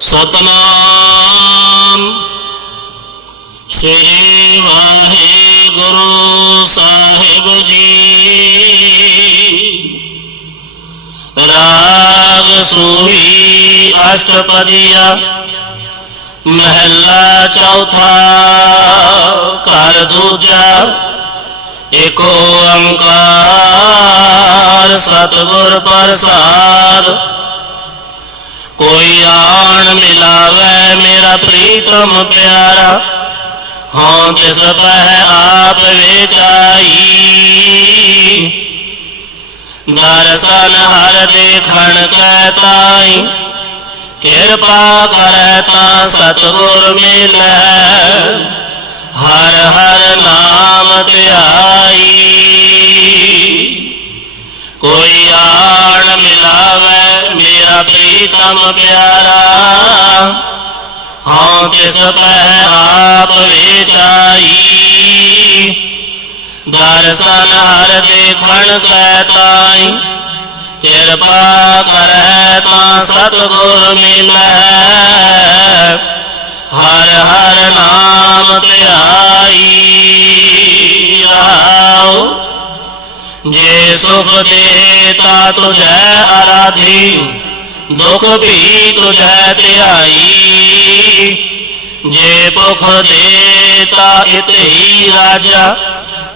ਸਤਨਾਮ। ਸ੍ਰੀ ਵਾਹਿਗੁਰੂ ਸਾਹਿਬ ਜੀ। ਰਾਗ ਸੂਹੀ ਅਸ਼ਟਪਦੀਆ, ਮਹੱਲਾ ਚੌਥਾ, ਘਰ ਦੂਜਾ, ਏਕ ਓੰਕਾਰ, ਸਤਿਗੁਰ ਪ੍ਰਸਾਦ। ਕੋਈ ਆ ਮਿਲਾਵੇ ਮੇਰਾ ਪ੍ਰੀਤਮ ਪਿਆਰਾ ਹਾਂ ਤਿਸ ਪਹਿ ਆਪ ਵਿਚਾਈ ਦਰਸ਼ਨ ਹਰ ਦੇਖਣ ਕੈ ਤਾਈ ਕਿਰਪਾ ਕਰੈ ਤਾਂ ਸਤਿਗੁਰ ਮਿਲੈ ਹਰ ਹਰ ਨਾਮ ਧਿਆਈ ਕੋਈ ਆਣ ਮਿਲਾਵੇ ਮੇਰਾ ਪ੍ਰੀਤਮ ਪਿਆਰਾ ਹਾਂ ਤਿਸ ਪਹਿ ਆਪ ਵਿਚਾਈ ਦਰਸ਼ਨ ਹਰ ਦੇਖਣ ਕੈ ਤਾਈ ਕਿਰਪਾ ਕਰੈ ਤਾਂ ਸਤਿਗੁਰ ਮਿਲੈ ਹਰ ਹਰ ਨਾਮ ਧਿਆਈ ਰਹਾਉ ਜੇ ਸੁਖ ਦੇ ਤਾ ਤੁਝੈ ਆਰਾਧੀ ਦੁਖ ਵੀ ਤੁਝੈ ਧਿਆਈ। ਜੇ ਭੁਖ ਦੇਤਾ ਇਤ ਹੀ ਰਾਜਾ,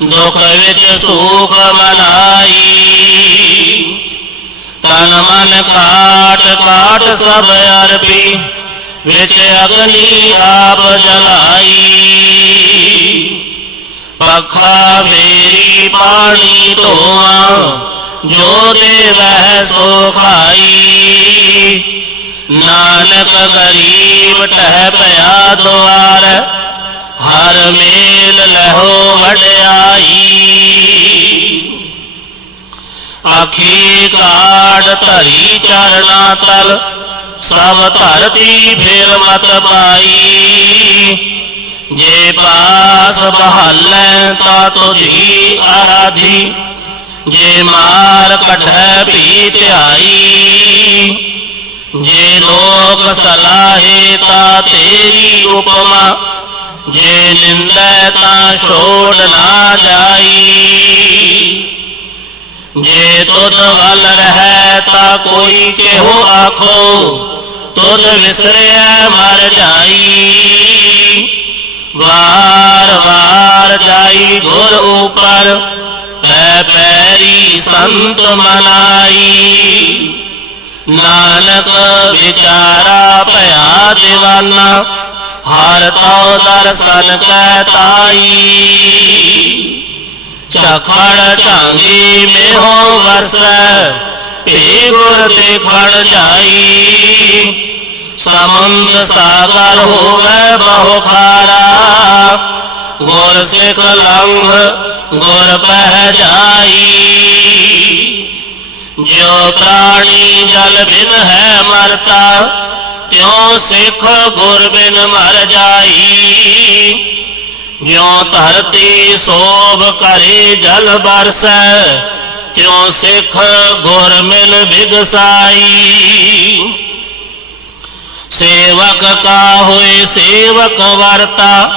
ਦੁਖ ਵਿੱਚ ਸੁਖ ਮਨਾਈ। ਤਨ ਮਨ ਕਾਟ ਕਾਟ ਸਭ ਅਰਪੀ, ਵਿੱਚ ਅਗਨੀ ਆਪ ਜਲਾਈ। ਪਖਾ ਮੇਰੀ ਪਾਣੀ ਢੋਆ ਜੋ ਦੇਵੈ ਸੋ ਖਾਈ ਨਾਨਕ ਗਰੀਬ ਟਹਿ ਭਇਆ ਦੁਆਰ ਹਰ ਮੇਲ ਲਹੋ ਵਡਿਆਈ ਆਖੀ ਕਾੜ ਧਰੀ ਚਰਣਾ ਤਲ ਸਭ ਧਰਤੀ ਫੇਰ ਮਤ ਪਾਈ ਜੇ ਪਾਸ ਬਹਾਲੈ ਤਾ ਤੁਝੀ ਆਰਾਧੀ ਜੇ ਮਾਰ ਕਢੈ ਭੀ ਧਿਆਈ, ਜੇ ਲੋਕ ਸਲਾਹੇ ਤਾ ਤੇਰੀ ਉਪਮਾ, ਜੇ ਨਿੰਦੈ ਤਾ ਛੋੜ ਨਾ ਜਾਈ। ਜੇ ਤੁਧ ਵੱਲ ਰਹਿ ਤਾ ਕੋਈ ਕਿਹੋ ਆਖੋ, ਤੁਧ ਵਿਸਰਿਆ ਮਰ ਜਾਈ। ਵਾਰ ਵਾਰ ਜਾਈ ਗੁਰ ਉਪਰ ਪੈਰੀ ਸੰਤ ਮਨਾਈ। ਨਾਨਕ ਵਿਚਾਰਾ ਭਇਆ دیਵਾਨਾ ਹਰ ਤਉ ਦਰਸ਼ਨ ਕੈ ਤਾਈ। ਚਖੜ ਝਾਂਗੀ ਮੇਹੋ ਵਸੈ ਭੀ ਗੁਰ ਦੇਖਣ ਜਾਈ। ਸਮੁੰਦ ਸਾਗਰ ਹੋਵੇ ਬਹੁ ਖਾਰਾ ਗੁਰ ਸਿਖ ਲੰਘ ਗੁਰ ਪਹਿ ਜਾਈ। ਜੋ ਪ੍ਰਾਣੀ ਜਲ ਬਿਨ ਹੈ ਮਰਤਾ, ਤਿਉ ਸਿਖ ਗੁਰ ਬਿਨ ਮਰ ਜਾਈ। ਜਿਉ ਧਰਤੀ ਸੋਭ ਕਰੇ ਜਲ ਬਰਸੈ, ਤਿਉ ਸਿਖ ਗੁਰ ਮਿਲ ਬਿਗਸਾਈ। ਸੇਵਕ ਕਾ ਹੋਏ ਸੇਵਕ ਵਰਤਾ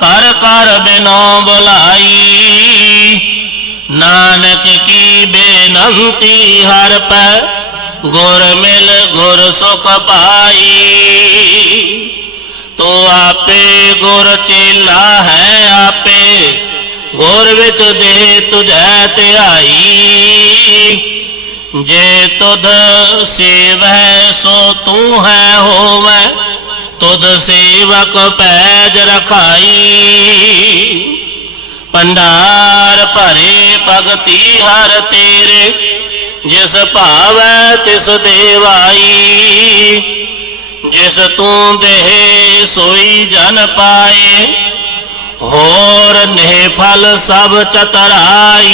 ਕਰ ਕਰ ਬਿਨੋ ਬੁਲਾਈ। ਨਾਨਕ ਕੀ ਬੇਨੰਤੀ ਹਰ ਪੈ, ਗੁਰ ਮਿਲ ਗੁਰ ਸੁਖ ਪਾਈ। ਤੋ ਆਪੇ ਗੁਰ ਚੇਲਾ ਹੈ ਆਪੇ, ਗੁਰ ਵਿੱਚ ਦੇ ਤੁਝੈ ਧਿਆਈ। ਜੇ ਤੁਧ ਸੇਵੈ ਸੋ ਤੂੰ ਹੈ ਹੋਵੈ ਤੁਧ ਸੇਵਕ ਪੈਜ ਰਖਾਈ। ਭੰਡਾਰ ਭਰੇ ਭਗਤੀ ਹਰ ਤੇਰੇ, ਜਿਸ ਭਾਵੈ ਤਿਸ ਦੇਵਾਈ। ਜਿਸ ਤੂੰ ਦੇਹ ਸੋਈ ਜਨ ਪਾਏ, ਹੋਰ ਨੇ ਫਲ ਸਭ ਚਤਰਾਈ।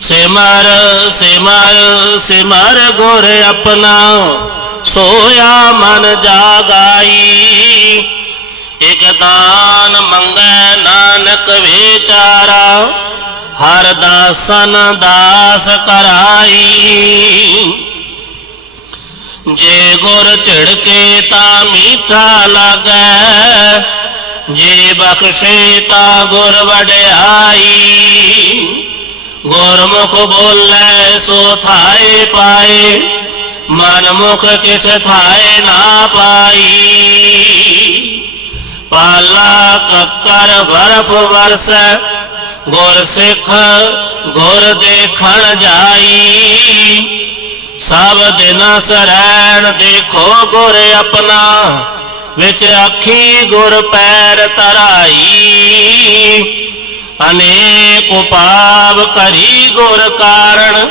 ਸਿਮਰ ਸਿਮਰ ਸਿਮਰ ਗੁਰ ਆਪਣਾ। ਸੋਇਆ ਮਨ ਜਾਗਾਈ। ਇਕ ਦਾਨ ਮੰਗੈ ਨਾਨਕ ਵਿਚਾਰਾ, ਹਰ ਦਾਸਨ ਦਾਸ ਕਰਾਈ। ਜੇ ਗੁਰ ਝਿੜਕੇ ਤਾਂ ਮੀਠਾ ਲਾਗੈ, ਜੇ ਬਖਸ਼ੇ ਤਾਂ ਗੁਰ ਵਡਿਆਈ। ਗੁਰਮੁਖ ਬੋਲੇ ਸੋ ਥਾਏ ਪਾਏ ਮਨ ਮੁਖ ਕਿਛ ਥਾਏ ਨਾ ਪਾਈ। ਪਾਲਾ ਕੱਕਰ ਬਰਫ ਵਰਸ, ਗੁਰ ਸਿੱਖ ਗੁਰ ਦੇਖਣ ਜਾਈ। ਸਭ ਦਿਨ ਸਰੈਣ ਦੇਖੋ ਗੁਰ ਆਪਣਾ, ਵਿੱਚ ਅੱਖੀ ਗੁਰ ਪੈਰ ਤਰਾਈ ਅਨੇਕ ਉਪਾਵ ਕਰੀ ਗੁਰ ਕਾਰਣ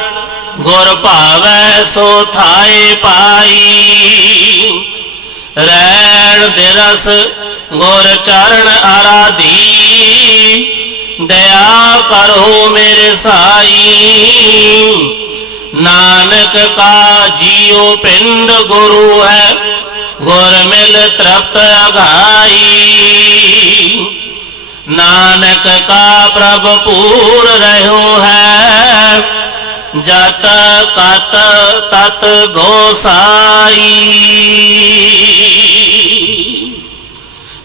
ਗੁਰ ਭਾਵੈ ਸੋ ਥਾਏ ਪਾਈ। ਰੈਣ ਦੇ ਰਸ ਗੁਰ ਚਰਨ ਆਰਾਧੀ। ਦਇਆ ਕਰੋ ਮੇਰੇ ਸਾਈ। ਨਾਨਕ ਕਾ ਜੀਉ ਪਿੰਡ ਗੁਰੂ ਹੈ, ਗੁਰ ਮਿਲ ਤ੍ਰਪਤ ਅਗਾਈ। ਨਾਨਕ ਕਾ ਪ੍ਰਭ ਪੂਰ ਰਹਿਓ ਹੈ ਜਤ ਕਤ ਤਤ ਗੋਸਾਈ।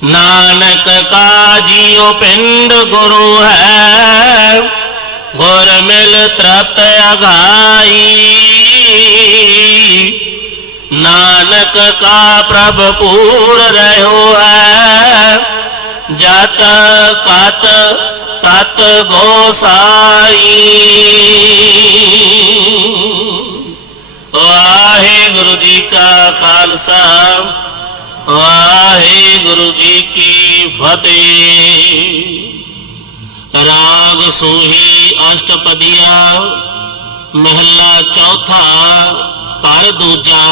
ਨਾਨਕ ਕਾ ਪਿੰਡ ਗੁਰੂ ਹੈ, ਗੁਰ ਮਿਲ ਤ੍ਰਪਤ ਅਗਾਈ। ਨਾਨਕ ਕਾ ਪ੍ਰਭ ਪੂਰ ਰਹਿਓ ਹੈ, ਜਤ ਕਤ ਤਤ ਗੋਸਾਈ। ਵਾਹਿਗੁਰੂ ਜੀ ਕਾ ਖਾਲਸਾ, ਵਾਹਿਗੁਰੂ ਜੀ ਕੀ ਫਤਿਹ। ਰਾਗ ਸੂਹੀ ਅਸ਼ਟਪਦੀਆ, ਮਹਿਲਾ ਚੌਥਾ, ਘਰ ਦੂਜਾ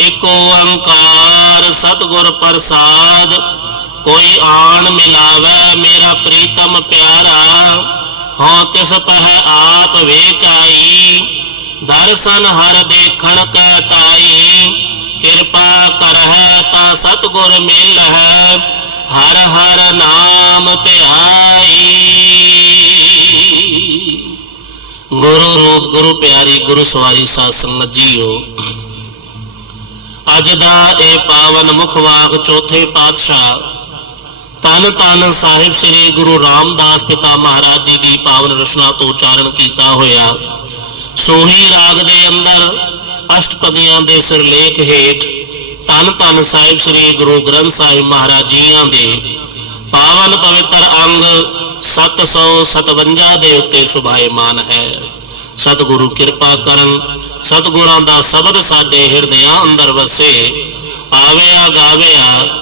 ਏਕ ਓੰਕਾਰ ਸਤਿਗੁਰ ਪ੍ਰਸਾਦ। ਕੋਈ ਆਣ ਮਿਲਾਵੇ ਮੇਰਾ ਪ੍ਰੀਤਮ ਪਿਆਰਾ, ਹਉ ਤਿਸ ਪਹਿ ਆਪ ਵੇਚਾਈ। ਦਰਸ਼ਨ ਹਰ ਦੇਖਣ ਕੈ ਤਾਈ, ਕਿਰਪਾ ਕਰਹਿ ਤਾਂ ਸਤਿਗੁਰ ਮਿਲਹਿ, ਹਰ ਹਰ ਨਾਮ ਧਿਆਈ ਗੁਰੂ ਰੂਪ, ਗੁਰੂ ਪਿਆਰੀ, ਗੁਰੂ ਸਵਾਰੀ ਸਾਧ ਸੰਗਤ ਜੀਓ, ਅੱਜ ਦਾ ਇਹ ਪਾਵਨ ਮੁਖ ਵਾਕ ਚੌਥੇ ਪਾਤਸ਼ਾਹ ਤਨ ਤਨ ਸਾਹਿਬ ਸ੍ਰੀ ਗੁਰੂ ਰਾਮਦਾਸ ਪਿਤਾ ਮਹਾਰਾਜ ਜੀ ਦੀ ਪਾਵਨ ਰਚਨਾ ਤੋਂ ਉਚਾਰਨ ਕੀਤਾ ਹੋਇਆ। ਸੋਹੀ ਰਾਗ ਦੇ ਅੰਦਰ ਅਸ਼ਟਪਦੀਆਂ ਦੇ ਸਿਰਲੇਖ ਹੇਠ ਤਨ ਤਨ ਸਾਹਿਬ ਸ੍ਰੀ ਗੁਰੂ ਗ੍ਰੰਥ ਸਾਹਿਬ ਮਹਾਰਾਜ ਜੀਆਂ ਦੇ ਪਾਵਨ ਪਵਿੱਤਰ ਅੰਗ 757 ਦੇ ਉੱਤੇ ਸੁਭਾਇਮਾਨ ਹੈ। ਸਤਿਗੁਰੂ ਕਿਰਪਾ ਕਰਨ, ਸਤਿਗੁਰਾਂ ਦਾ ਸ਼ਬਦ ਸਾਡੇ ਹਿਰਦਿਆਂ ਅੰਦਰ ਵਸੇ, ਆਵਿਆ ਗਾਵਿਆ